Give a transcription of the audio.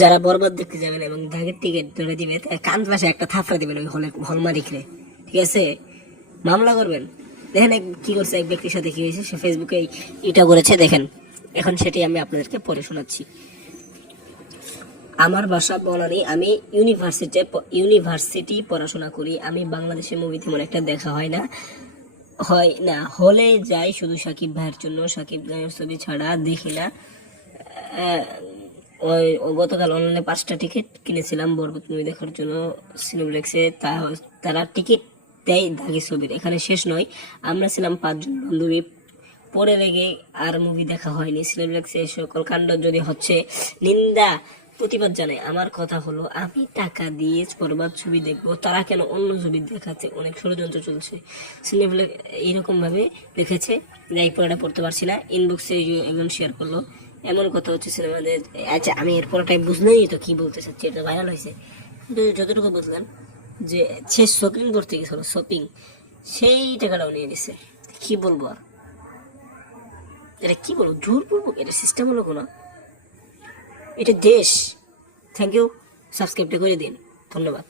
যারা বরবাদ দেখতে যাবেন এবং ঢাকের টিকিট ধরে দিবে কান পাশে একটা থাপড়া দিবেন ওই হল মালিকরে, ঠিক আছে? মামলা করবেন। দেখেন কি করছে এক ব্যক্তির সাথে, কি হয়েছে, সে ফেসবুকে এটা করেছে, দেখেন। এখন সেটি আমি আপনাদেরকে পড়ে শোনাচ্ছি। আমার বাসা বনানী, আমি ইউনিভার্সিটি পড়াশোনা করি। আমি বাংলাদেশের মুভি তেমন একটা দেখা হয় না, হলে যাই শুধু সাকিব ভাইয়ের জন্য। সাকিব ভাইয়ের ছবি ছাড়া দেখি না। ওই গতকাল অনলাইনে 5টা টিকিট কিনেছিলাম বরবাদ মুভি দেখার জন্য সিনেপ্লেক্সে। তারা টিকিট দেয় দাগি ছবির। এখানে শেষ নয়, আমরা ছিলাম 5জন বান্ধবী। পরে লেগে আর মুভি দেখা হয়নি। সিনেপ্লেক্সে সকল কাণ্ড যদি হচ্ছে নিন্দা প্রতিবাদ জানাই। আমার কথা হলো, আমি টাকা দিয়ে বরবাদ ছবি দেখবো, তারা কেন অন্য ছবি দেখাচ্ছে? অনেক ষড়যন্ত্র চলছে। সিনেপ্লেক্স এইরকম ভাবে লিখেছে, যাই পড়াটা পড়তে পারছি না। ইনবক্সে একজন শেয়ার করলো, এমন কথা হচ্ছে সিনেমাদের। আচ্ছা, আমি এর পরটাই বুঝলেই তো কি বলতে চাচ্ছি, এটা ভাইরাল হয়েছে। কিন্তু যতটুকু বুঝলাম যে সে শপিং করতে গেছিল, শপিং, সেই টাকাটাও নিয়ে নিছে। কি বলবো আর, এটা কি বলবো, জোর বলবো, এটা সিস্টেম হলো কোনো, এটা দেশ। থ্যাংক ইউ, সাবস্ক্রাইবটা করে দিন, ধন্যবাদ।